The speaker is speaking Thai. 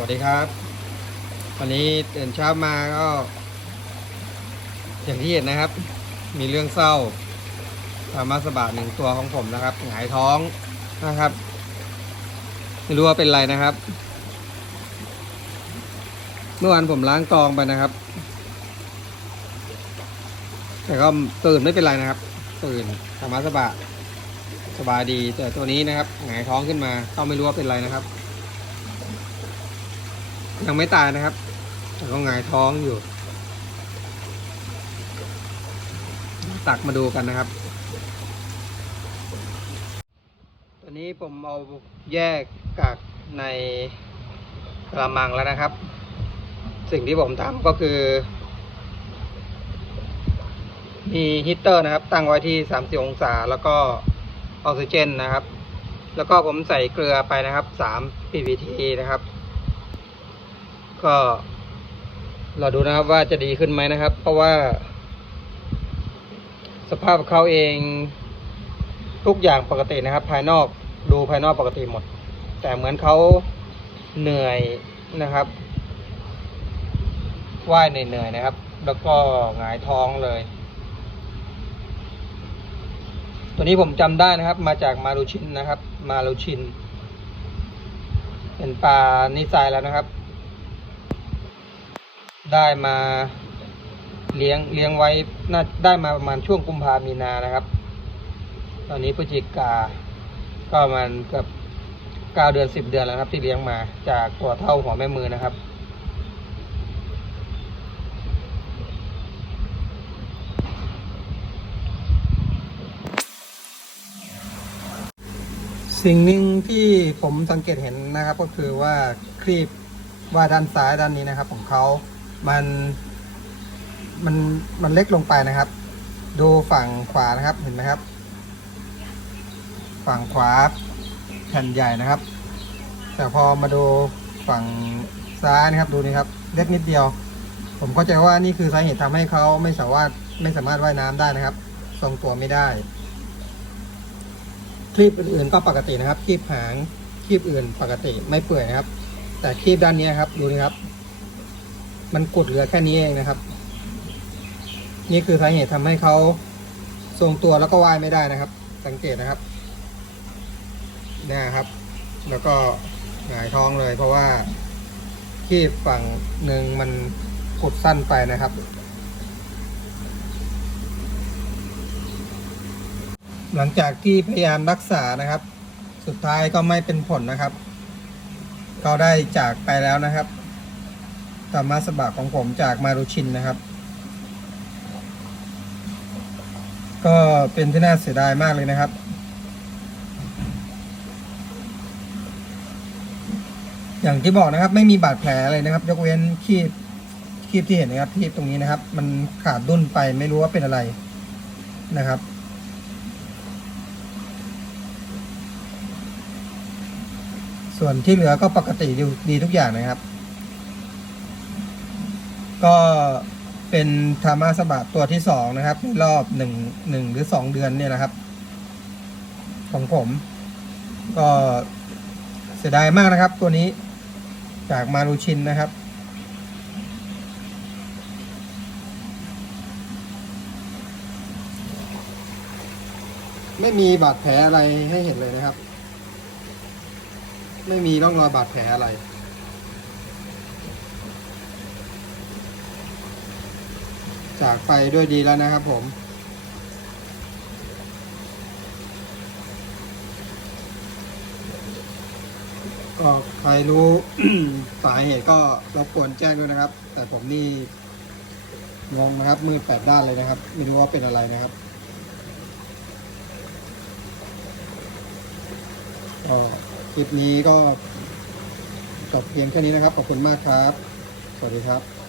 วัสดีครับ วันนี้ตื่นเช้ามาก็ อย่างที่เห็นนะครับ มีเรื่องเศร้าตามมาสบะหนึ่งตัวของผมนะครับหงายท้องนะครับ ไม่รู้ว่าเป็นไรนะครับ เมื่อวานผมล้างกองไปนะครับ แต่ก็ตื่นไม่เป็นไรนะครับ ตื่นธรรมะสบะสบายดีแต่ตัวนี้นะครับหงายท้องขึ้นมาก็ไม่รู้ว่าเป็นไรนะครับ ยังไม่ตายนะครับแต่ก็หงายท้องอยู่ ตักมาดูกันนะครับ ตอนนี้ผมเอาแยกกากในกระมังแล้วนะครับ สิ่งที่ผมทำก็คือ มีฮีตเตอร์นะครับ ตั้งไว้ที่ 30 องศา แล้วก็ออกซิเจนนะครับ แล้วก็ผมใส่เกลือไปนะครับ 3 ppt นะครับ ก็เราดูนะครับว่าจะดีขึ้นไหมนะครับ เพราะว่า สภาพเขาเองทุกอย่างปกตินะครับ ภายนอกดูภายนอกปกติหมด แต่เหมือนเขาเหนื่อยนะครับว่ายเหนื่อยๆนะครับ แล้วก็หงายท้องเลย ตัวนี้ผมจำได้นะครับ มาจากมารูชินนะครับ มารูชิน เป็นปลานิสัยแล้วนะครับ ได้มาเลี้ยงเลี้ยงไว้น่าได้มาประมาณช่วงกุมภามีนานะครับ ตอนนี้พฤศจิกา ก็ประมันเกับเก้าเดือนสิบเดือนแล้วครับ ที่เลี้ยงมาจากตัวเท่าหัวแม่มือนะครับ สิ่งหนึ่งที่ผมสังเกตเห็นนะครับ ก็คือว่าครีบว่าด้านซ้ายด้านนี้นะครับ ของเขา มันมันมันเล็กลงไปนะครับ ดูฝั่งขวานะครับเห็นไหมครับ ฝั่งขวาแผ่นใหญ่นะครับ แต่พอมาดูฝั่งซ้ายนะครับดูนี่ครับเล็กนิดเดียว ผมเข้าใจว่านี่คือสาเหตุทำให้เขาไม่สามารถไม่สามารถว่ายน้ำได้นะครับ ทรงตัวไม่ได้ คลีบอื่นๆก็ปกตินะครับคลีบหางคลีบอื่นปกติไม่เปื่อยนะครับ แต่คลีบด้านนี้ครับดูนะครับ มันกดเหลือแค่นี้เองนะครับ นี่คือสาเหตุทำให้เขาทรงตัวแล้วก็ว่ายไม่ได้นะครับ สังเกตนะครับเนี่ยครับ แล้วก็หงายท้องเลย เพราะว่าคีบฝั่งหนึ่งมันกดสั้นไปนะครับ หลังจากที่พยายามรักษานะครับ สุดท้ายก็ไม่เป็นผลนะครับก็ได้จากไปแล้วนะครับ ตามมาสบะของผมจากมารุชินนะครับ ก็เป็นที่น่าเสียดายมากเลยนะครับ อย่างที่บอกนะครับ ไม่มีบาดแผลเลยนะครับ ยกเว้นคีบคีบที่เห็นนะครับที่ตรงนี้นะครับ มันขาดดุนไปไม่รู้ว่าเป็นอะไรนะครับส่วนที่เหลือก็ปกติดีดีทุกอย่างนะครับ ก็เป็นธรรมาสบะตัวที่สองนะครับในรอบหนึ่งหนึ่งหรือสองเดือนเนี่ยนะครับ ของผม ก็เสียดายมากนะครับ ตัวนี้จากมารูชินนะครับ ไม่มีบาดแผลอะไรให้เห็นเลยนะครับ ไม่มีร่องรอยบาดแผลอะไร จากไปด้วยดีแล้วนะครับผม ก็ใครรู้สาเหตุก็รบกวนแจ้งด้วยนะครับ แต่ผมนี่งงนะครับ มือแปดด้านเลยนะครับ ไม่รู้ว่าเป็นอะไรนะครับก็คลิปนี้ก็จบเพียงแค่นี้นะครับ ขอบคุณมากครับ สวัสดีครับ